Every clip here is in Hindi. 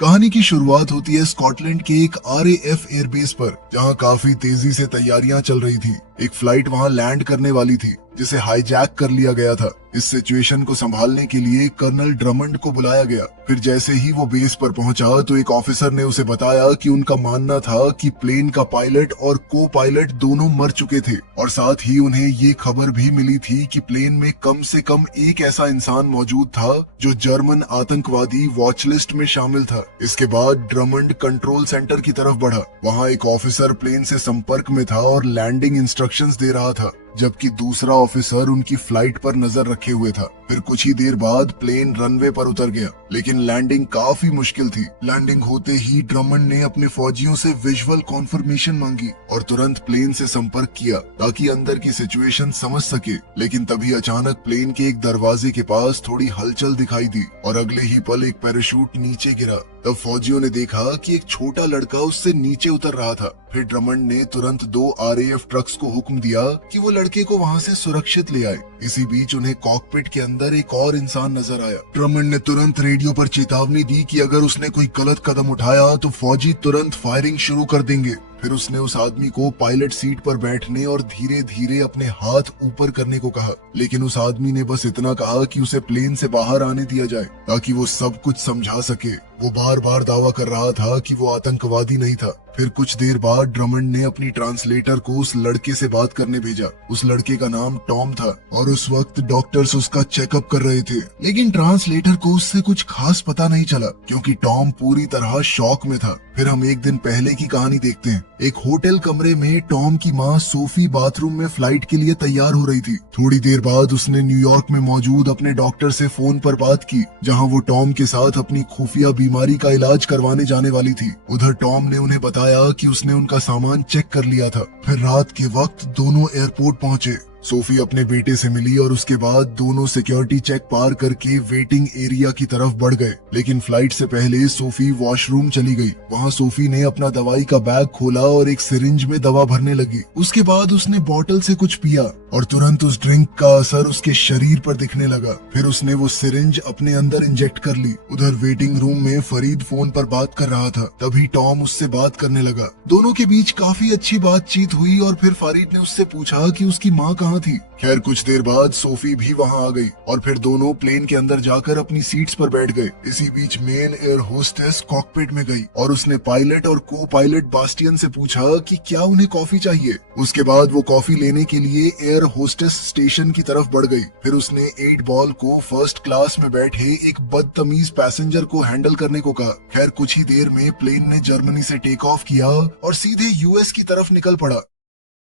कहानी की शुरुआत होती है स्कॉटलैंड के एक RAF एयरबेस पर, जहां काफी तेजी से तैयारियां चल रही थी। एक फ्लाइट वहां लैंड करने वाली थी जिसे हाईजैक कर लिया गया था। इस सिचुएशन को संभालने के लिए कर्नल ड्रमंड को बुलाया गया। फिर जैसे ही वो बेस पर पहुंचा तो एक ऑफिसर ने उसे बताया कि उनका मानना था कि प्लेन का पायलट और को पायलट दोनों मर चुके थे, और साथ ही उन्हें ये खबर भी मिली थी कि प्लेन में कम से कम एक ऐसा इंसान मौजूद था जो जर्मन आतंकवादी वॉच लिस्ट में शामिल था। इसके बाद ड्रमंड कंट्रोल सेंटर की तरफ बढ़ा। वहां एक ऑफिसर प्लेन से संपर्क में था और लैंडिंग इंस्ट्रक्शंस दे रहा था, जबकि दूसरा ऑफिसर उनकी फ्लाइट पर नजर रखे हुए था। फिर कुछ ही देर बाद प्लेन रनवे पर उतर गया, लेकिन लैंडिंग काफी मुश्किल थी। लैंडिंग होते ही ड्रमंड ने अपने फौजियों से विजुअल कॉन्फर्मेशन मांगी और तुरंत प्लेन से संपर्क किया ताकि अंदर की सिचुएशन समझ सके। लेकिन तभी अचानक प्लेन के एक दरवाजे के पास थोड़ी हलचल दिखाई दी और अगले ही पल एक पैराशूट नीचे गिरा। तब फौजियों ने देखा कि एक छोटा लड़का उससे नीचे उतर रहा था। फिर ड्रमंड ने तुरंत 2 RAF ट्रक्स को हुक्म दिया कि वो लड़के को वहां से सुरक्षित ले आए। इसी बीच उन्हें कॉकपिट के अंदर एक और इंसान नजर आया। ड्रमंड ने तुरंत रेडियो पर चेतावनी दी कि अगर उसने कोई गलत कदम उठाया तो फौजी तुरंत फायरिंग शुरू कर देंगे। फिर उसने उस आदमी को पायलट सीट पर बैठने और धीरे धीरे अपने हाथ ऊपर करने को कहा, लेकिन उस आदमी ने बस इतना कहा कि उसे प्लेन से बाहर आने दिया जाए ताकि वो सब कुछ समझा सके। वो बार बार दावा कर रहा था कि वो आतंकवादी नहीं था। फिर कुछ देर बाद ड्रमंड ने अपनी ट्रांसलेटर को उस लड़के से बात करने भेजा। उस लड़के का नाम टॉम था और उस वक्त डॉक्टर्स उसका चेकअप कर रहे थे, लेकिन ट्रांसलेटर को उससे कुछ खास पता नहीं चला क्योंकि टॉम पूरी तरह शॉक में था। फिर हम एक दिन पहले की कहानी देखते हैं। एक होटल कमरे में टॉम की माँ सोफी बाथरूम में फ्लाइट के लिए तैयार हो रही थी। थोड़ी देर बाद उसने न्यूयॉर्क में मौजूद अपने डॉक्टर से फोन पर बात की, जहां वो टॉम के साथ अपनी खुफिया बीमारी का इलाज करवाने जाने वाली थी। उधर टॉम ने उन्हें बताया कि उसने उनका सामान चेक कर लिया था। फिर रात के वक्त दोनों एयरपोर्ट पहुंचे। सोफी अपने बेटे से मिली और उसके बाद दोनों सिक्योरिटी चेक पार करके वेटिंग एरिया की तरफ बढ़ गए। लेकिन फ्लाइट से पहले सोफी वॉशरूम चली गई। वहां सोफी ने अपना दवाई का बैग खोला और एक सिरिंज में दवा भरने लगी। उसके बाद उसने बोतल से कुछ पिया और तुरंत उस ड्रिंक का असर उसके शरीर पर दिखने लगा। फिर उसने वो सिरिंज अपने अंदर इंजेक्ट कर ली। उधर वेटिंग रूम में फरीद फोन पर बात कर रहा था। तभी टॉम उससे बात करने लगा। दोनों के बीच काफी अच्छी बातचीत हुई और फिर फरीद ने उससे पूछा कि उसकी माँ कहाँ थी। खैर कुछ देर बाद सोफी भी वहां आ गई और फिर दोनों प्लेन के अंदर जाकर अपनी सीट्स पर बैठ गए। इसी बीच मेन एयर होस्टेस कॉकपिट में गई और उसने पायलट और को पायलट बास्टियन से पूछा कि क्या उन्हें कॉफी चाहिए। उसके बाद वो कॉफी लेने के लिए एयर होस्टेस स्टेशन की तरफ बढ़ गई। फिर उसने 8 बॉल को फर्स्ट क्लास में बैठे एक बदतमीज पैसेंजर को हैंडल करने को कहा। खैर कुछ ही देर में प्लेन ने जर्मनी से टेक ऑफ किया और सीधे US की तरफ निकल पड़ा।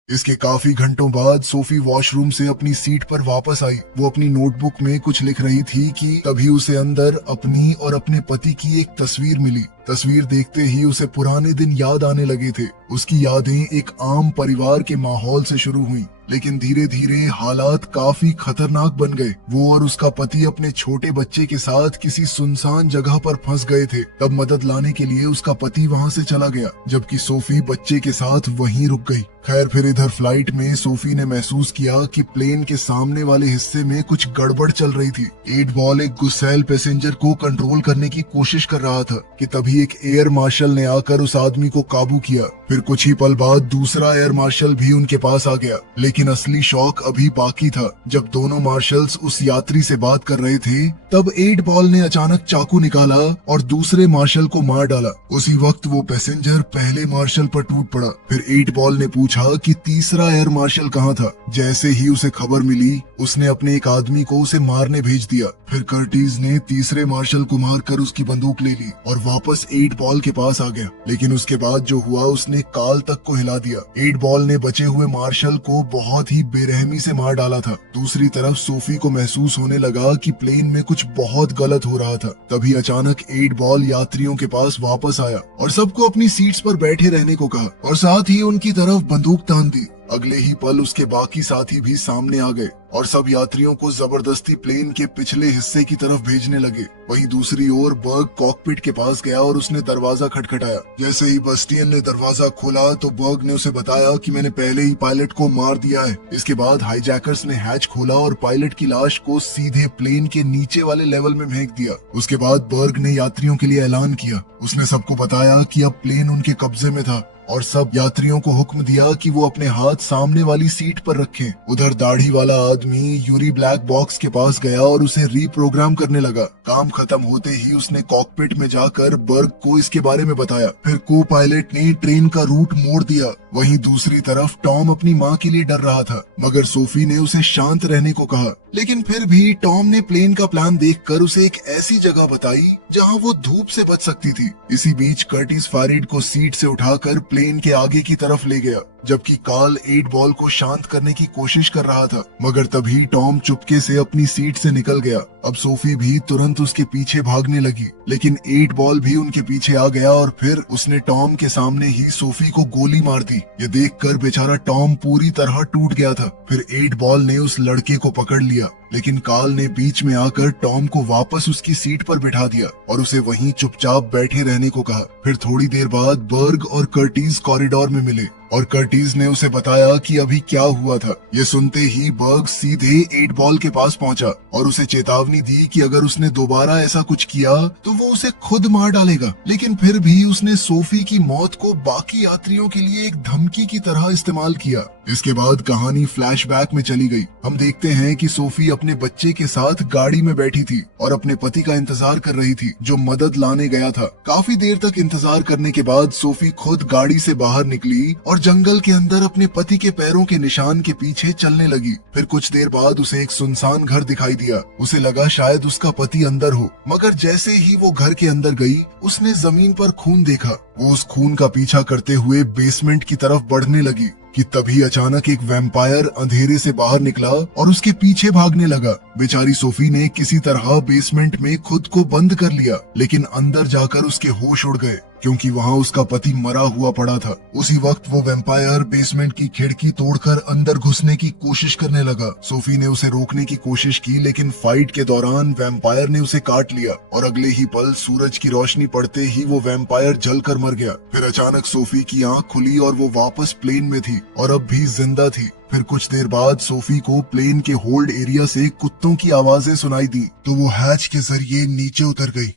इसके काफी घंटों बाद सोफी वॉशरूम से अपनी सीट पर वापस आई। वो अपनी नोटबुक में कुछ लिख रही थी कि तभी उसे अंदर अपनी और अपने पति की एक तस्वीर मिली। तस्वीर देखते ही उसे पुराने दिन याद आने लगे थे। उसकी यादें एक आम परिवार के माहौल से शुरू हुई, लेकिन धीरे धीरे हालात काफी खतरनाक बन गए। वो और उसका पति अपने छोटे बच्चे के साथ किसी सुनसान जगह पर फंस गए थे। तब मदद लाने के लिए उसका पति वहां से चला गया, जबकि सोफी बच्चे के साथ वहीं रुक गई। खैर फिर इधर फ्लाइट में सोफी ने महसूस किया कि प्लेन के सामने वाले हिस्से में कुछ गड़बड़ चल रही थी। 8 बॉल एक गुस्सैल पैसेंजर को कंट्रोल करने की कोशिश कर रहा था कि तभी एक एयर मार्शल ने आकर उस आदमी को काबू किया। फिर कुछ ही पल बाद दूसरा एयर मार्शल भी उनके पास आ गया, लेकिन असली शौक अभी बाकी था। जब दोनों मार्शल्स उस यात्री से बात कर रहे थे, तब 8 बॉल ने अचानक चाकू निकाला और दूसरे मार्शल को मार डाला। उसी वक्त वो पैसेंजर पहले मार्शल पर टूट पड़ा। फिर 8 बॉल ने पूछा कि तीसरा एयर मार्शल कहाँ था। जैसे ही उसे खबर मिली, उसने अपने एक आदमी को उसे मारने भेज दिया। फिर कर्टिस ने तीसरे मार्शल को मारकर उसकी बंदूक ले ली और वापस 8 बॉल के पास आ गया। लेकिन उसके बाद जो हुआ उसने काल तक को हिला दिया। 8 बॉल ने बचे हुए मार्शल को बहुत ही बेरहमी से मार डाला था। दूसरी तरफ सोफी को महसूस होने लगा कि प्लेन में कुछ बहुत गलत हो रहा था। तभी अचानक 8 बॉल यात्रियों के पास वापस आया और सबको अपनी सीट्स पर बैठे रहने को कहा और साथ ही उनकी तरफ बंदूक तान दी। अगले ही पल उसके बाकी साथी भी सामने आ गए और सब यात्रियों को जबरदस्ती प्लेन के पिछले हिस्से की तरफ भेजने लगे। वहीं दूसरी ओर बर्ग कॉकपिट के पास गया और उसने दरवाजा खटखटाया। जैसे ही बस्टियन ने दरवाजा खोला तो बर्ग ने उसे बताया कि मैंने पहले ही पायलट को मार दिया है। इसके बाद हाईजैकर्स ने हैच खोला और पायलट की लाश को सीधे प्लेन के नीचे वाले लेवल में फेंक दिया। उसके बाद बर्ग ने यात्रियों के लिए ऐलान किया। उसने सबको बताया कि अब प्लेन उनके कब्जे में था और सब यात्रियों को हुक्म दिया कि वो अपने हाथ सामने वाली सीट पर रखें। उधर दाढ़ी वाला आदमी यूरी ब्लैक बॉक्स के पास गया और उसे रीप्रोग्राम करने लगा। काम खत्म होते ही उसने कॉकपिट में जाकर बर्ग को इसके बारे में बताया। फिर को पायलट ने ट्रेन का रूट मोड़ दिया। वहीं दूसरी तरफ टॉम अपनी माँ के लिए डर रहा था, मगर सोफी ने उसे शांत रहने को कहा। लेकिन फिर भी टॉम ने प्लेन का प्लान देखकर उसे एक ऐसी जगह बताई जहाँ वो धूप से बच सकती थी। इसी बीच कर्टिस फारिड को सीट से उठाकर प्लेन के आगे की तरफ ले गया, जबकि कार्ल 8 बॉल को शांत करने की कोशिश कर रहा था। मगर तभी टॉम चुपके से अपनी सीट से निकल गया। अब सोफी भी तुरंत उसके पीछे भागने लगी, लेकिन 8 बॉल भी उनके पीछे आ गया और फिर उसने टॉम के सामने ही सोफी को गोली मार दी। ये देखकर बेचारा टॉम पूरी तरह टूट गया था। फिर 8 बॉल ने उस लड़के को पकड़ लिया, लेकिन कार्ल ने बीच में आकर टॉम को वापस उसकी सीट पर बिठा दिया और उसे वहीं चुपचाप बैठे रहने को कहा। फिर थोड़ी देर बाद बर्ग और कर्टिस कॉरिडोर में मिले और कर्टिस ने उसे बताया कि अभी क्या हुआ था। ये सुनते ही बर्ग सीधे 8 बॉल के पास पहुंचा और उसे चेतावनी दी कि अगर उसने दोबारा ऐसा कुछ किया तो वो उसे खुद मार डालेगा। लेकिन फिर भी उसने सोफी की मौत को बाकी यात्रियों के लिए एक धमकी की तरह इस्तेमाल किया। इसके बाद कहानी फ्लैशबैक में चली गई। हम देखते हैं कि सोफी अपने बच्चे के साथ गाड़ी में बैठी थी और अपने पति का इंतजार कर रही थी, जो मदद लाने गया था। काफी देर तक इंतजार करने के बाद सोफी खुद गाड़ी से बाहर निकली और जंगल के अंदर अपने पति के पैरों के निशान के पीछे चलने लगी। फिर कुछ देर बाद उसे एक सुनसान घर दिखाई दिया। उसे लगा शायद उसका पति अंदर हो, मगर जैसे ही वो घर के अंदर गई उसने जमीन पर खून देखा। वो उस खून का पीछा करते हुए बेसमेंट की तरफ बढ़ने लगी कि तभी अचानक एक वैम्पायर अंधेरे से बाहर निकला और उसके पीछे भागने लगा। बेचारी सोफी ने किसी तरह बेसमेंट में खुद को बंद कर लिया, लेकिन अंदर जाकर उसके होश उड़ गए क्योंकि वहाँ उसका पति मरा हुआ पड़ा था। उसी वक्त वो वैम्पायर बेसमेंट की खिड़की तोड़कर अंदर घुसने की कोशिश करने लगा। सोफी ने उसे रोकने की कोशिश की, लेकिन फाइट के दौरान वैम्पायर ने उसे काट लिया और अगले ही पल सूरज की रोशनी पड़ते ही वो वैम्पायर जलकर मर गया। फिर अचानक सोफी की आंख खुली और वो वापस प्लेन में थी और अब भी जिंदा थी। फिर कुछ देर बाद सोफी को प्लेन के होल्ड एरिया से कुत्तों की आवाजें सुनाई दी तो वो हैच के जरिए नीचे उतर गई।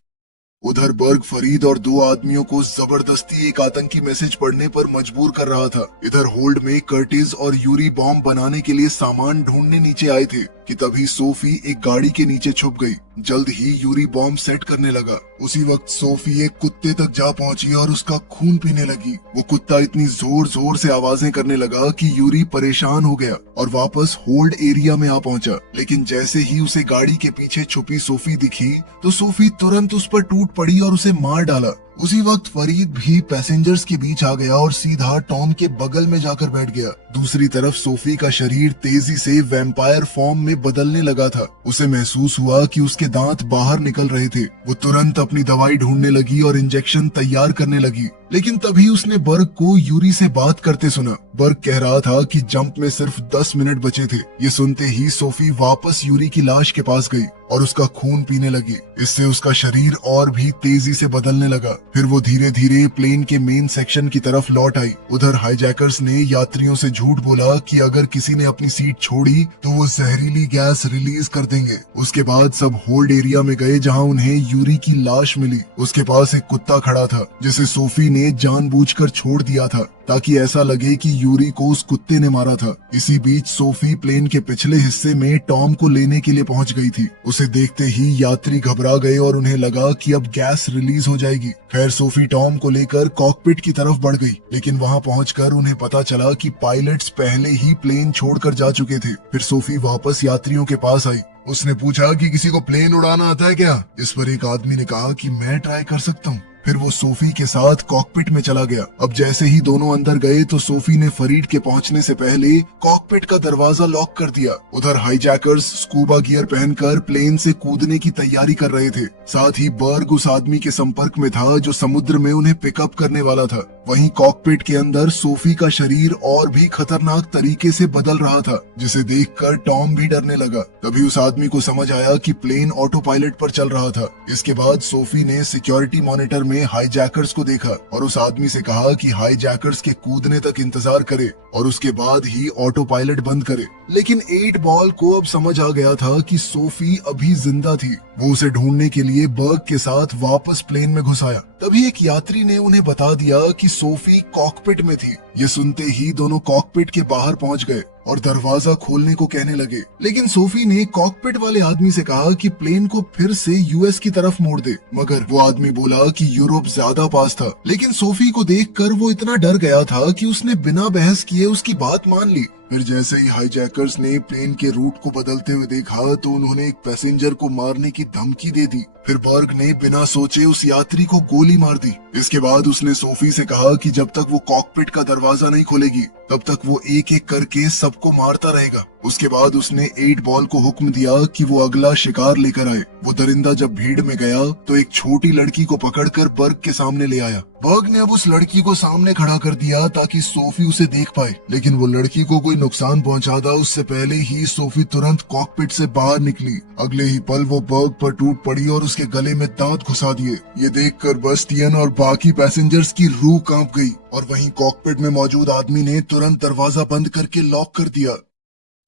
उधर बर्ग फरीद और 2 आदमियों को जबरदस्ती एक आतंकी मैसेज पढ़ने पर मजबूर कर रहा था। इधर होल्ड में कर्टिस और यूरी बॉम्ब बनाने के लिए सामान ढूंढने नीचे आए थे कि तभी सोफी एक गाड़ी के नीचे छुप गई। जल्द ही यूरी बॉम्ब सेट करने लगा। उसी वक्त सोफी एक कुत्ते तक जा पहुंची और उसका खून पीने लगी। वो कुत्ता इतनी जोर जोर से आवाजें करने लगा कि यूरी परेशान हो गया और वापस होल्ड एरिया में आ पहुंचा। लेकिन जैसे ही उसे गाड़ी के पीछे छुपी सोफी दिखी तो सोफी तुरंत उस पर टूट पड़ी और उसे मार डाला। उसी वक्त फरीद भी पैसेंजर्स के बीच आ गया और सीधा टॉम के बगल में जाकर बैठ गया। दूसरी तरफ सोफी का शरीर तेजी से वैम्पायर फॉर्म में बदलने लगा था। उसे महसूस हुआ कि उसके दांत बाहर निकल रहे थे। वो तुरंत अपनी दवाई ढूंढने लगी और इंजेक्शन तैयार करने लगी। लेकिन तभी उसने बर्ग को यूरी से बात करते सुना। बर्ग कह रहा था कि जंप में सिर्फ 10 मिनट बचे थे। ये सुनते ही सोफी वापस यूरी की लाश के पास गई और उसका खून पीने लगी। इससे उसका शरीर और भी तेजी से बदलने लगा। फिर वो धीरे धीरे प्लेन के मेन सेक्शन की तरफ लौट आई। उधर हाईजैकर्स ने यात्रियों से झूठ बोला कि अगर किसी ने अपनी सीट छोड़ी तो वो जहरीली गैस रिलीज कर देंगे। उसके बाद सब होल्ड एरिया में गए जहाँ उन्हें यूरी की लाश मिली। उसके पास एक कुत्ता खड़ा था जिसे सोफी ने जानबूझकर छोड़ दिया था ताकि ऐसा लगे कि यूरी को उस कुत्ते ने मारा था। इसी बीच सोफी प्लेन के पिछले हिस्से में टॉम को लेने के लिए पहुंच गई थी। उसे देखते ही यात्री घबरा गए और उन्हें लगा कि अब गैस रिलीज हो जाएगी। खैर सोफी टॉम को लेकर कॉकपिट की तरफ बढ़ गई, लेकिन वहां पहुंचकर उन्हें पता चला कि पायलट्स पहले ही प्लेन छोड़कर जा चुके थे। फिर सोफी वापस यात्रियों के पास आई। उसने पूछा कि किसी को प्लेन उड़ाना आता है क्या? इस पर एक आदमी ने कहा कि मैं ट्राई कर सकता हूँ। फिर वो सोफी के साथ कॉकपिट में चला गया। अब जैसे ही दोनों अंदर गए तो सोफी ने फरीद के पहुंचने से पहले कॉकपिट का दरवाजा लॉक कर दिया। उधर हाईजैकर्स स्कूबा गियर पहनकर प्लेन से कूदने की तैयारी कर रहे थे। साथ ही बर्ग उस आदमी के संपर्क में था जो समुद्र में उन्हें पिकअप करने वाला था। वहीं कॉकपिट के अंदर सोफी का शरीर और भी खतरनाक तरीके से बदल रहा था, जिसे देखकर टॉम भी डरने लगा। तभी उस आदमी को समझ आया कि प्लेन ऑटो पायलट पर चल रहा था। इसके बाद सोफी ने सिक्योरिटी मॉनिटर में हाईजैकर्स को देखा और उस आदमी से कहा कि हाईजैकर्स के कूदने तक इंतजार करे और उसके बाद ही ऑटो पायलट बंद करे। लेकिन 8 बॉल को अब समझ आ गया था कि सोफी अभी जिंदा थी। वो उसे ढूंढने के लिए बर्ग के साथ वापस प्लेन में घुस आया। तभी एक यात्री ने उन्हें बता दिया कि सोफी कॉकपिट में थी। ये सुनते ही दोनों कॉकपिट के बाहर पहुंच गए और दरवाजा खोलने को कहने लगे। लेकिन सोफी ने कॉकपिट वाले आदमी से कहा कि प्लेन को फिर से यूएस की तरफ मोड़ दे, मगर वो आदमी बोला कि यूरोप ज्यादा पास था। लेकिन सोफी को देखकर वो इतना डर गया था कि उसने बिना बहस किए उसकी बात मान ली। फिर जैसे ही हाईजैकर्स ने प्लेन के रूट को बदलते हुए देखा तो उन्होंने एक पैसेंजर को मारने की धमकी दे दी। फिर बर्ग ने बिना सोचे उस यात्री को गोली मार दी। इसके बाद उसने सोफी से कहा कि जब तक वो कॉकपिट का दरवाजा नहीं खोलेगी तब तक वो एक एक करके सबको मारता रहेगा। उसके बाद उसने 8 बॉल को हुक्म दिया कि वो अगला शिकार लेकर आए। वो दरिंदा जब भीड़ में गया तो एक छोटी लड़की को पकड़कर बर्ग के सामने ले आया। बर्ग ने अब उस लड़की को सामने खड़ा कर दिया ताकि सोफी उसे देख पाए, लेकिन वो लड़की को कोई नुकसान पहुंचा था उससे पहले ही सोफी तुरंत कॉकपिट से बाहर निकली। अगले ही पल वो बर्ग पर टूट पड़ी और उसके गले में दांत घुसा दिए। ये देखकर बस्टियन और बाकी पैसेंजर्स की रूह कांप गई और वहीं कॉकपिट में मौजूद आदमी ने तुरंत दरवाजा बंद करके लॉक कर दिया।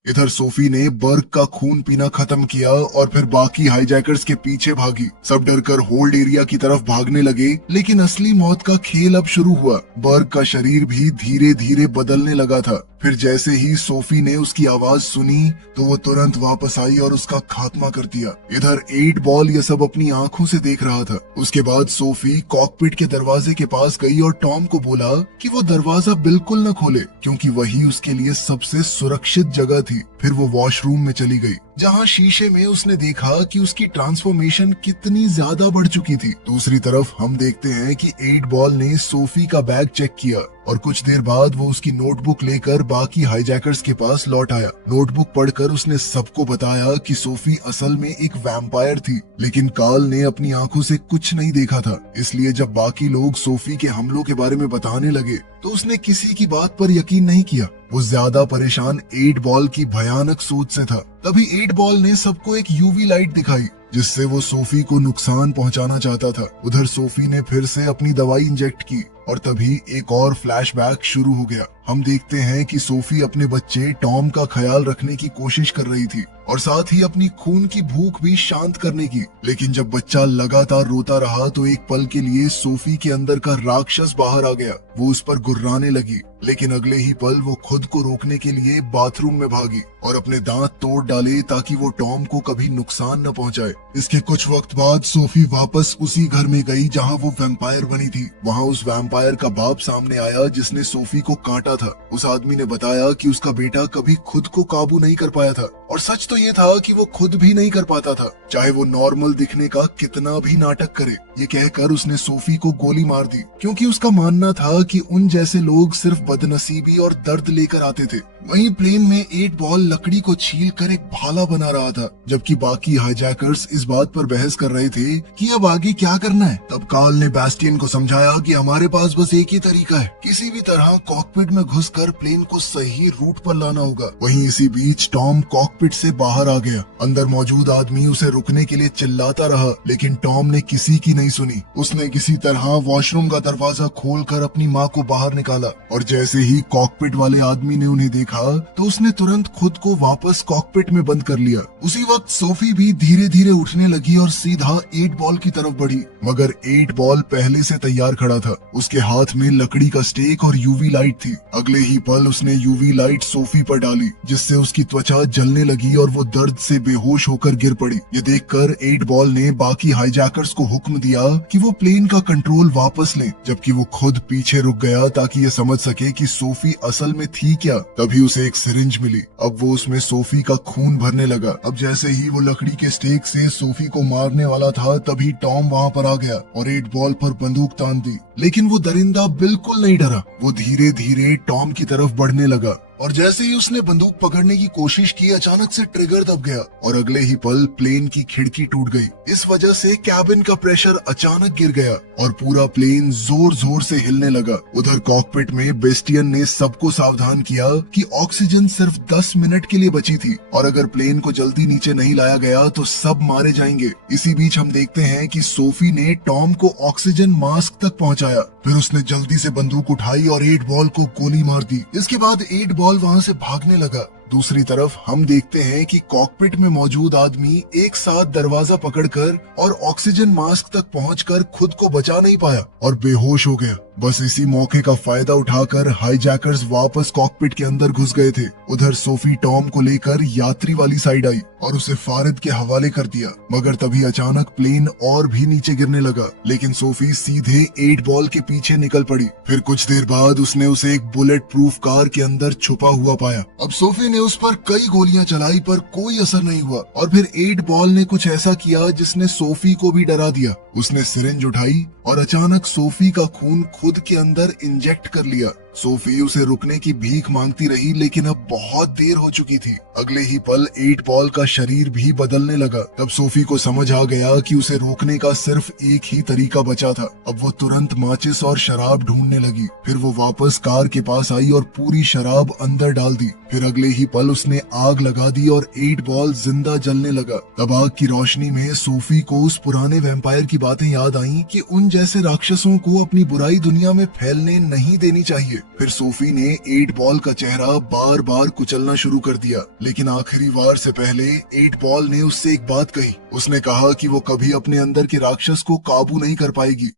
इधर सोफी ने बर्ग का खून पीना खत्म किया और फिर बाकी हाईजैकर्स के पीछे भागी। सब डरकर होल्ड एरिया की तरफ भागने लगे, लेकिन असली मौत का खेल अब शुरू हुआ। बर्ग का शरीर भी धीरे धीरे बदलने लगा था। फिर जैसे ही सोफी ने उसकी आवाज सुनी तो वो तुरंत वापस आई और उसका खात्मा कर दिया। इधर 8 बॉल ये सब अपनी आंखों से देख रहा था। उसके बाद सोफी कॉकपिट के दरवाजे के पास गई और टॉम को बोला कि वो दरवाजा बिल्कुल न खोले, क्योंकि वही उसके लिए सबसे सुरक्षित जगह थी। फिर वो वॉशरूम में चली गई, जहां शीशे में उसने देखा कि उसकी ट्रांसफॉर्मेशन कितनी ज्यादा बढ़ चुकी थी। दूसरी तरफ हम देखते हैं कि 8 बॉल ने सोफी का बैग चेक किया और कुछ देर बाद वो उसकी नोटबुक लेकर बाकी हाईजैकर्स के पास लौट आया। नोटबुक पढ़कर उसने सबको बताया कि सोफी असल में एक वैम्पायर थी, लेकिन कार्ल ने अपनी आंखों से कुछ नहीं देखा था। इसलिए जब बाकी लोग सोफी के हमलों के बारे में बताने लगे तो उसने किसी की बात पर यकीन नहीं किया। वो ज्यादा परेशान 8 बॉल की भयानक सोच से था। तभी 8 बॉल ने सबको एक यूवी लाइट दिखाई जिससे वो सोफी को नुकसान पहुंचाना चाहता था। उधर सोफी ने फिर से अपनी दवाई इंजेक्ट की और तभी एक और फ्लैशबैक शुरू हो गया। हम देखते हैं कि सोफी अपने बच्चे टॉम का ख्याल रखने की कोशिश कर रही थी और साथ ही अपनी खून की भूख भी शांत करने की। लेकिन जब बच्चा लगातार रोता रहा तो एक पल के लिए सोफी के अंदर का राक्षस बाहर आ गया। वो उस पर गुर्राने लगी, लेकिन अगले ही पल वो खुद को रोकने के लिए बाथरूम में भागी और अपने दांत तोड़ डाले ताकि वो टॉम को कभी नुकसान न पहुंचाए। इसके कुछ वक्त बाद सोफी वापस उसी घर में गई जहां वो वैम्पायर बनी थी। वहां उस वैम्पायर का बाप सामने आया जिसने सोफी को काटा था। उस आदमी ने बताया कि उसका बेटा कभी खुद को काबू नहीं कर पाया था, और सच तो ये था कि वो खुद भी नहीं कर पाता था, चाहे वो नॉर्मल दिखने का कितना भी नाटक करे। ये कहकर उसने सोफी को गोली मार दी, क्योंकि उसका मानना था कि उन जैसे लोग सिर्फ बदनसीबी और दर्द लेकर आते थे। वहीं प्लेन में 8 बॉल लकड़ी को छील कर एक भाला बना रहा था, जबकि बाकी हाईजैकर्स इस बात पर बहस कर रहे थे कि अब आगे क्या करना है। तब कार्ल ने बैस्टियन को समझाया कि हमारे पास बस एक ही तरीका है, किसी भी तरह कॉकपिट में घुसकर प्लेन को सही रूट पर लाना होगा। वहीं इसी बीच टॉम कॉकपिट से बाहर आ गया। अंदर मौजूद आदमी उसे रुकने के लिए चिल्लाता रहा, लेकिन टॉम ने किसी की नहीं सुनी। उसने किसी तरह वॉशरूम का दरवाजा खोलकर अपनी माँ को बाहर निकाला और जैसे ही कॉकपिट वाले आदमी ने उन्हें देखा तो उसने तुरंत खुद को वापस कॉकपिट में बंद कर लिया। उसी वक्त सोफी भी धीरे धीरे उठने लगी और सीधा 8 बॉल की तरफ बढ़ी, मगर 8 बॉल पहले से तैयार खड़ा था। उसके हाथ में लकड़ी का स्टेक और यूवी लाइट थी। अगले ही पल उसने यूवी लाइट सोफी पर डाली, जिससे उसकी त्वचा जलने लगी और वो दर्द से बेहोश होकर गिर पड़ी। ये देखकर 8 बॉल ने बाकी हाईजैकर्स को हुक्म दिया कि वो प्लेन का कंट्रोल वापस लें, जबकि वो खुद पीछे रुक गया ताकि ये समझ सके कि सोफी असल में थी क्या। तभी उसे एक सिरिंज मिली। अब वो उसमें सोफी का खून भरने लगा। अब जैसे ही वो लकड़ी के स्टेक से सोफी को मारने वाला था तभी टॉम वहाँ पर आ गया और 8 बॉल पर बंदूक तान दी, लेकिन वो दरिंदा बिल्कुल नहीं डरा। वो धीरे धीरे टॉम की तरफ बढ़ने लगा और जैसे ही उसने बंदूक पकड़ने की कोशिश की, अचानक से ट्रिगर दब गया और अगले ही पल प्लेन की खिड़की टूट गई। इस वजह से कैबिन का प्रेशर अचानक गिर गया और पूरा प्लेन जोर जोर से हिलने लगा। उधर कॉकपिट में बेस्टियन ने सबको सावधान किया कि ऑक्सीजन सिर्फ 10 मिनट के लिए बची थी और अगर प्लेन को जल्दी नीचे नहीं लाया गया तो सब मारे जाएंगे। इसी बीच हम देखते हैं कि सोफी ने टॉम को ऑक्सीजन मास्क तक पहुंचाया। फिर उसने जल्दी से बंदूक उठाई और 8 बॉल को गोली मार दी। इसके बाद 8 बॉल वहां से भागने लगा। दूसरी तरफ हम देखते हैं कि कॉकपिट में मौजूद आदमी एक साथ दरवाजा पकड़कर और ऑक्सीजन मास्क तक पहुंचकर खुद को बचा नहीं पाया और बेहोश हो गया। बस इसी मौके का फायदा उठाकर हाईजैकर्स वापस कॉकपिट के अंदर घुस गए थे। उधर सोफी टॉम को लेकर यात्री वाली साइड आई और उसे फारिद के हवाले कर दिया, मगर तभी अचानक प्लेन और भी नीचे गिरने लगा। लेकिन सोफी सीधे 8 बॉल के पीछे निकल पड़ी। फिर कुछ देर बाद उसने उसे एक बुलेट प्रूफ कार के अंदर छुपा हुआ पाया। अब सोफी ने उस पर कई गोलियां चलाई पर कोई असर नहीं हुआ और फिर 8 बॉल ने कुछ ऐसा किया जिसने सोफी को भी डरा दिया। उसने सिरिंज उठाई और अचानक सोफी का खून खुद के अंदर इंजेक्ट कर लिया। सोफी उसे रुकने की भीख मांगती रही, लेकिन अब बहुत देर हो चुकी थी। अगले ही पल 8 बॉल का शरीर भी बदलने लगा। तब सोफी को समझ आ गया कि उसे रोकने का सिर्फ एक ही तरीका बचा था। अब वो तुरंत माचिस और शराब ढूंढने लगी। फिर वो वापस कार के पास आई और पूरी शराब अंदर डाल दी। फिर अगले ही पल उसने आग लगा दी और 8 बॉल जिंदा जलने लगा। तब आग की रोशनी में सोफी को उस पुराने वैम्पायर की बातें याद आईं कि उन जैसे राक्षसों को अपनी बुराई दुनिया में फैलने नहीं देनी चाहिए। फिर सोफी ने 8 बॉल का चेहरा बार बार कुचलना शुरू कर दिया, लेकिन आखिरी वार से पहले 8 बॉल ने उससे एक बात कही। उसने कहा कि वो कभी अपने अंदर के राक्षस को काबू नहीं कर पाएगी।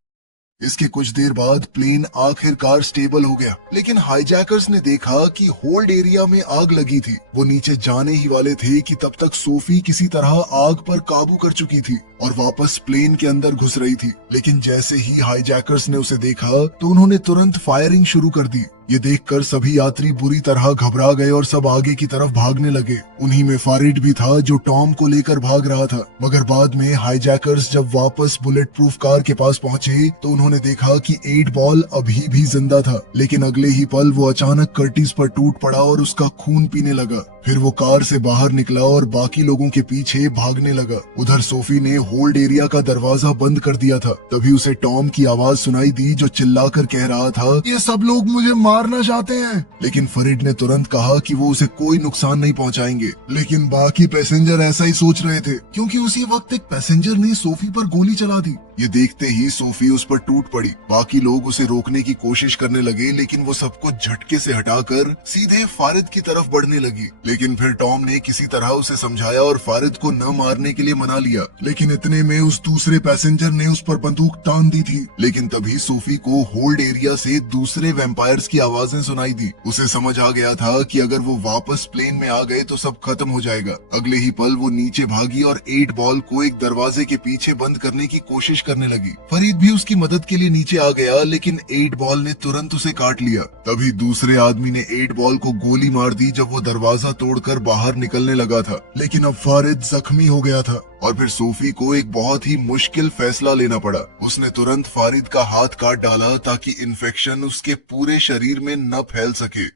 इसके कुछ देर बाद प्लेन आखिरकार स्टेबल हो गया, लेकिन हाईजैकर्स ने देखा कि होल्ड एरिया में आग लगी थी। वो नीचे जाने ही वाले थे कि तब तक सोफी किसी तरह आग पर काबू कर चुकी थी और वापस प्लेन के अंदर घुस रही थी। लेकिन जैसे ही हाईजैकर्स ने उसे देखा तो उन्होंने तुरंत फायरिंग शुरू कर दी। ये देखकर सभी यात्री बुरी तरह घबरा गए और सब आगे की तरफ भागने लगे। उन्हीं में फारिड भी था जो टॉम को लेकर भाग रहा था। मगर बाद में हाईजैकर्स जब वापस बुलेट प्रूफ कार के पास पहुंचे तो उन्होंने देखा कि 8 बॉल अभी भी जिंदा था, लेकिन अगले ही पल वो अचानक कर्टिस पर टूट पड़ा और उसका खून पीने लगा। फिर वो कार से बाहर निकला और बाकी लोगों के पीछे भागने लगा। उधर सोफी ने होल्ड एरिया का दरवाजा बंद कर दिया था। तभी उसे टॉम की आवाज सुनाई दी जो चिल्लाकर कह रहा था, ये सब लोग मुझे मारना चाहते हैं। लेकिन फरीड ने तुरंत कहा कि वो उसे कोई नुकसान नहीं पहुंचाएंगे। लेकिन बाकी पैसेंजर ऐसा ही सोच रहे थे, क्योंकि उसी वक्त एक पैसेंजर ने सोफी पर गोली चला दी। ये देखते ही सोफी उस पर टूट पड़ी। बाकी लोग उसे रोकने की कोशिश करने लगे, लेकिन वो सबको झटके से हटाकर सीधे फारिद की तरफ बढ़ने लगी। लेकिन फिर टॉम ने किसी तरह उसे समझाया और फारिद को न मारने के लिए मना लिया। लेकिन इतने में उस दूसरे पैसेंजर ने उस पर बंदूक तान दी थी। लेकिन तभी सोफी को होल्ड एरिया से दूसरे वैम्पायर्स की आवाजें सुनाई दी। उसे समझ आ गया था कि अगर वो वापस प्लेन में आ गए तो सब खत्म हो जाएगा। अगले ही पल वो नीचे भागी और 8 बॉल को एक दरवाजे के पीछे बंद करने की कोशिश करने लगी। फरीद भी उसकी मदद के लिए नीचे आ गया, लेकिन 8 बॉल ने तुरंत उसे काट लिया। तभी दूसरे आदमी ने 8 बॉल को गोली मार दी जब वो दरवाजा तोड़कर बाहर निकलने लगा था। लेकिन अब फारिद जख्मी हो गया था और फिर सोफी को एक बहुत ही मुश्किल फैसला लेना पड़ा। उसने तुरंत फारिद का हाथ काट डाला ताकि इन्फेक्शन उसके पूरे शरीर में न फैल सके।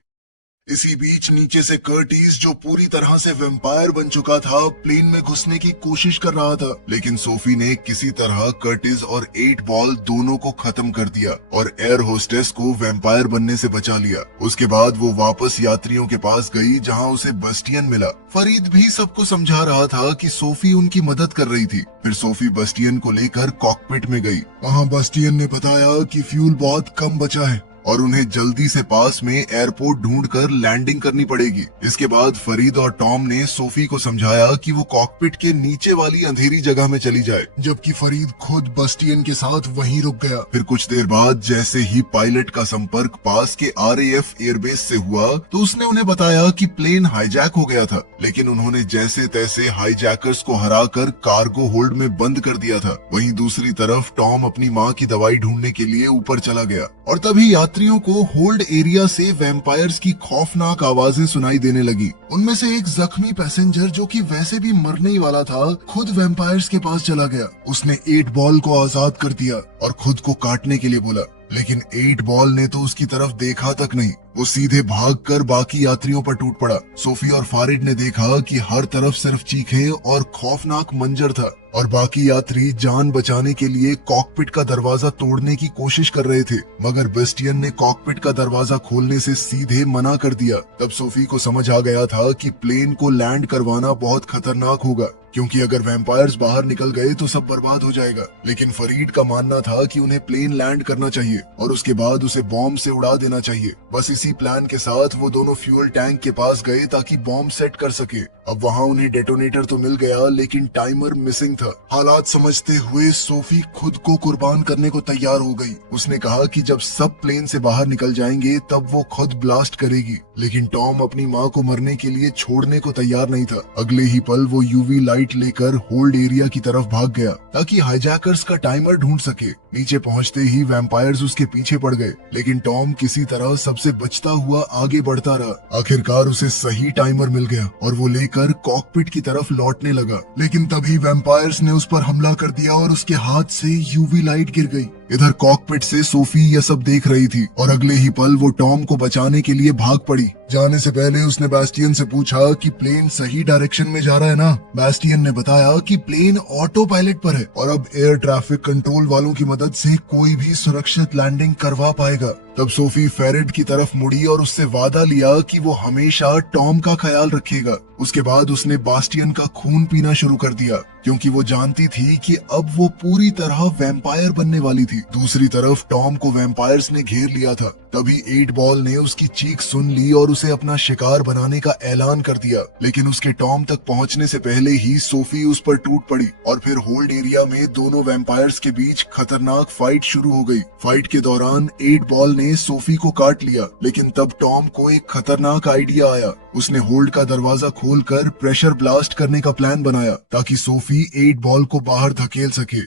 इसी बीच नीचे से कर्टिस, जो पूरी तरह से वैम्पायर बन चुका था, प्लेन में घुसने की कोशिश कर रहा था। लेकिन सोफी ने किसी तरह कर्टिस और 8 बॉल दोनों को खत्म कर दिया और एयर होस्टेस को वैम्पायर बनने से बचा लिया। उसके बाद वो वापस यात्रियों के पास गई जहां उसे बस्टियन मिला। फरीद भी सबको समझा रहा था कि सोफी उनकी मदद कर रही थी। फिर सोफी बस्टियन को लेकर कॉकपिट में गई। वहाँ बस्टियन ने बताया कि फ्यूल बहुत कम बचा है और उन्हें जल्दी से पास में एयरपोर्ट ढूंढकर लैंडिंग करनी पड़ेगी। इसके बाद फरीद और टॉम ने सोफी को समझाया कि वो कॉकपिट के नीचे वाली अंधेरी जगह में चली जाए, जबकि फरीद खुद बस्टियन के साथ वहीं रुक गया। फिर कुछ देर बाद जैसे ही पायलट का संपर्क पास के RAF एयरबेस से हुआ तो उसने उन्हें बताया कि प्लेन हाईजैक हो गया था, लेकिन उन्होंने जैसे तैसे हाईजैकर्स को हराकर कार्गो होल्ड में बंद कर दिया था। वहीं दूसरी तरफ टॉम अपनी माँ की दवाई ढूंढने के लिए ऊपर चला गया और तभी यात्रियों को होल्ड एरिया से वैम्पायर्स की खौफनाक आवाजें सुनाई देने लगी। उनमें से एक जख्मी पैसेंजर, जो कि वैसे भी मरने ही वाला था, खुद वैम्पायर्स के पास चला गया। उसने 8 बॉल को आजाद कर दिया और खुद को काटने के लिए बोला। लेकिन 8 बॉल ने तो उसकी तरफ देखा तक नहीं। वो सीधे भागकर बाकी यात्रियों पर टूट पड़ा। सोफी और फारिड ने देखा कि हर तरफ सिर्फ चीखें और खौफनाक मंजर था और बाकी यात्री जान बचाने के लिए कॉकपिट का दरवाजा तोड़ने की कोशिश कर रहे थे, मगर बेस्टियन ने कॉकपिट का दरवाजा खोलने से सीधे मना कर दिया। तब सोफी को समझ आ गया था कि प्लेन को लैंड करवाना बहुत खतरनाक होगा, क्योंकि अगर वैम्पायर्स बाहर निकल गए तो सब बर्बाद हो जाएगा। लेकिन फरीद का मानना था कि उन्हें प्लेन लैंड करना चाहिए और उसके बाद उसे बॉम्ब से उड़ा देना चाहिए। बस इसी प्लान के साथ वो दोनों फ्यूल टैंक के पास गए ताकि बॉम्ब सेट कर सके। अब वहाँ उन्हें डेटोनेटर तो मिल गया, लेकिन टाइमर मिसिंग था। हालात समझते हुए सोफी खुद को कुर्बान करने को तैयार हो गई। उसने कहा कि जब सब प्लेन से बाहर निकल जाएंगे तब वो खुद ब्लास्ट करेगी, लेकिन टॉम अपनी माँ को मरने के लिए छोड़ने को तैयार नहीं था। अगले ही पल वो यूवी लाइट लेकर होल्ड एरिया की तरफ भाग गया ताकि हाईजैकर्स का टाइमर ढूंढ सके। नीचे पहुंचते ही वैम्पायर्स उसके पीछे पड़ गए, लेकिन टॉम किसी तरह सबसे बचता हुआ आगे बढ़ता रहा। आखिरकार उसे सही टाइमर मिल गया और वो लेकर कॉकपिट की तरफ लौटने लगा, लेकिन तभी वैम्पायर्स ने उस पर हमला कर दिया और उसके हाथ से यूवी लाइट गिर गई। इधर कॉकपिट से सोफी यह सब देख रही थी और अगले ही पल वो टॉम को बचाने के लिए भाग पड़ी। जाने से पहले उसने बैस्टियन से पूछा कि प्लेन सही डायरेक्शन में जा रहा है ना। बैस्टियन ने बताया कि प्लेन ऑटो पायलट पर है और अब एयर ट्रैफिक कंट्रोल वालों की मदद से कोई भी सुरक्षित लैंडिंग करवा पाएगा। तब सोफी फेरिड की तरफ मुड़ी और उससे वादा लिया कि वो हमेशा टॉम का ख्याल रखेगा। उसके बाद उसने बास्टियन का खून पीना शुरू कर दिया, क्योंकि वो जानती थी कि अब वो पूरी तरह वैम्पायर बनने वाली थी। दूसरी तरफ टॉम को वैम्पायर्स ने घेर लिया था। तभी 8 बॉल ने उसकी चीख सुन ली और उसे अपना शिकार बनाने का ऐलान कर दिया, लेकिन उसके टॉम तक पहुंचने से पहले ही सोफी उस पर टूट पड़ी और फिर होल्ड एरिया में दोनों वैम्पायर्स के बीच खतरनाक फाइट शुरू हो गई। फाइट के दौरान 8 बॉल ने सोफी को काट लिया, लेकिन तब टॉम को एक खतरनाक आइडिया आया। उसने होल्ड का दरवाजा खोलकर प्रेशर ब्लास्ट करने का प्लान बनाया ताकि सोफी 8 बॉल को बाहर धकेल सके।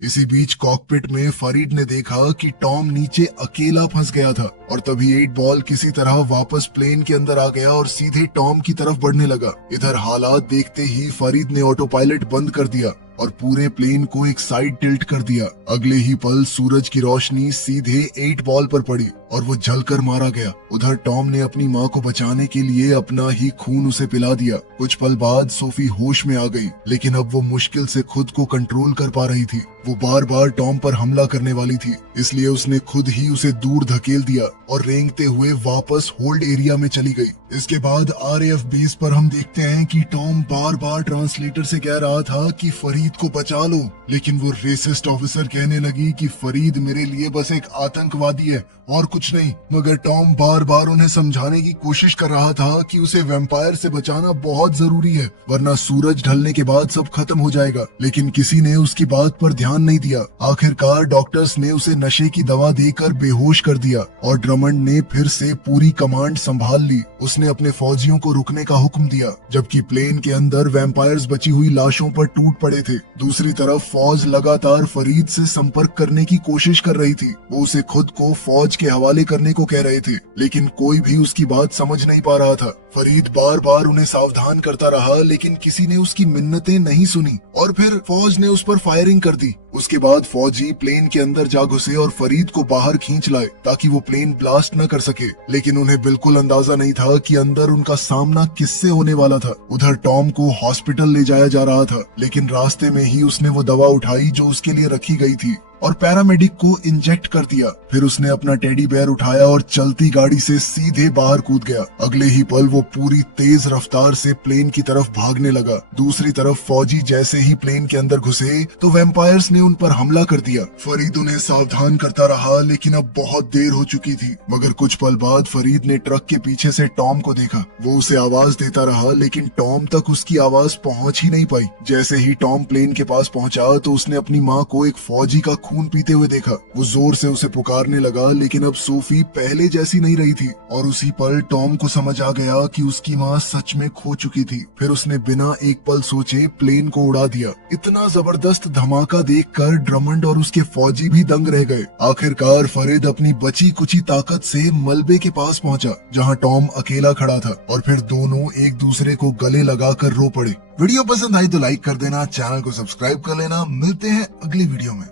इसी बीच कॉकपिट में फरीद ने देखा कि टॉम नीचे अकेला फंस गया था और तभी 8 बॉल किसी तरह वापस प्लेन के अंदर आ गया और सीधे टॉम की तरफ बढ़ने लगा। इधर हालात देखते ही फरीद ने ऑटो पायलट बंद कर दिया और पूरे प्लेन को एक साइड टिल्ट कर दिया। अगले ही पल सूरज की रोशनी सीधे 8 बॉल पर पड़ी और वो जलकर मारा गया। उधर टॉम ने अपनी माँ को बचाने के लिए अपना ही खून उसे पिला दिया। कुछ पल बाद सोफी होश में आ गई, लेकिन अब वो मुश्किल से खुद को कंट्रोल कर पा रही थी। वो बार बार टॉम पर हमला करने वाली थी, इसलिए उसने खुद ही उसे दूर धकेल दिया और रेंगते हुए वापस होल्ड एरिया में चली गई। इसके बाद RAF बेस पर हम देखते हैं कि टॉम बार बार ट्रांसलेटर से कह रहा था कि फरीद को बचा लो, लेकिन वो रेसिस्ट ऑफिसर कहने लगी कि फरीद मेरे लिए बस एक आतंकवादी है और कुछ नहीं। मगर टॉम बार बार उन्हें समझाने की कोशिश कर रहा था कि उसे वैम्पायर से बचाना बहुत जरूरी है, वरना सूरज ढलने के बाद सब खत्म हो जाएगा। लेकिन किसी ने उसकी बात पर ध्यान नहीं दिया। आखिरकार डॉक्टर्स ने उसे नशे की दवा देकर बेहोश कर दिया और ड्रमंड ने फिर से पूरी कमांड संभाल ली। उसने अपने फौजियों को रुकने का हुक्म दिया, जबकि प्लेन के अंदर वैम्पायर्स बची हुई लाशों पर टूट पड़े थे। दूसरी तरफ फौज लगातार फरीद से संपर्क करने की कोशिश कर रही थी। वो उसे खुद को फौज के हवाले करने को कह रहे थे, लेकिन कोई भी उसकी बात समझ नहीं पा रहा था। फरीद बार बार उन्हें सावधान करता रहा, लेकिन किसी ने उसकी मिन्नतें नहीं सुनी और फिर फौज ने उस पर फायरिंग कर दी। उसके बाद फौजी प्लेन के अंदर जा घुसे और फरीद को बाहर खींच लाए ताकि वो प्लेन ब्लास्ट न कर सके, लेकिन उन्हें बिल्कुल अंदाजा नहीं था कि अंदर उनका सामना किससे होने वाला था। उधर टॉम को हॉस्पिटल ले जाया जा रहा था, लेकिन रास्ते में ही उसने वो दवा उठाई जो उसके लिए रखी गई थी और पैरामेडिक को इंजेक्ट कर दिया। फिर उसने अपना टेडी बेयर उठाया और चलती गाड़ी से सीधे बाहर कूद गया। अगले ही पल वो पूरी तेज रफ्तार से प्लेन की तरफ भागने लगा। दूसरी तरफ फौजी जैसे ही प्लेन के अंदर घुसे तो वैम्पायर्स ने उन पर हमला कर दिया। फरीद उन्हें सावधान करता रहा, लेकिन अब बहुत देर हो चुकी थी। मगर कुछ पल बाद फरीद ने ट्रक के पीछे से टॉम को देखा। वो उसे आवाज देता रहा, लेकिन टॉम तक उसकी आवाज पहुंच ही नहीं पाई। जैसे ही टॉम प्लेन के पास पहुंचा तो उसने अपनी माँ को एक फौजी का खून पीते हुए देखा। वो जोर से उसे पुकारने लगा, लेकिन अब सोफी पहले जैसी नहीं रही थी और उसी पल टॉम को समझ आ गया कि उसकी माँ सच में खो चुकी थी। फिर उसने बिना एक पल सोचे प्लेन को उड़ा दिया। इतना जबरदस्त धमाका देखकर ड्रमंड और उसके फौजी भी दंग रह गए। आखिरकार फरीद अपनी बची कुची ताकत से मलबे के पास पहुंचा, जहां टॉम अकेला खड़ा था, और फिर दोनों एक दूसरे को गले लगाकर रो पड़े। वीडियो पसंद आई तो लाइक कर देना, चैनल को सब्सक्राइब कर लेना। मिलते हैं अगली वीडियो में।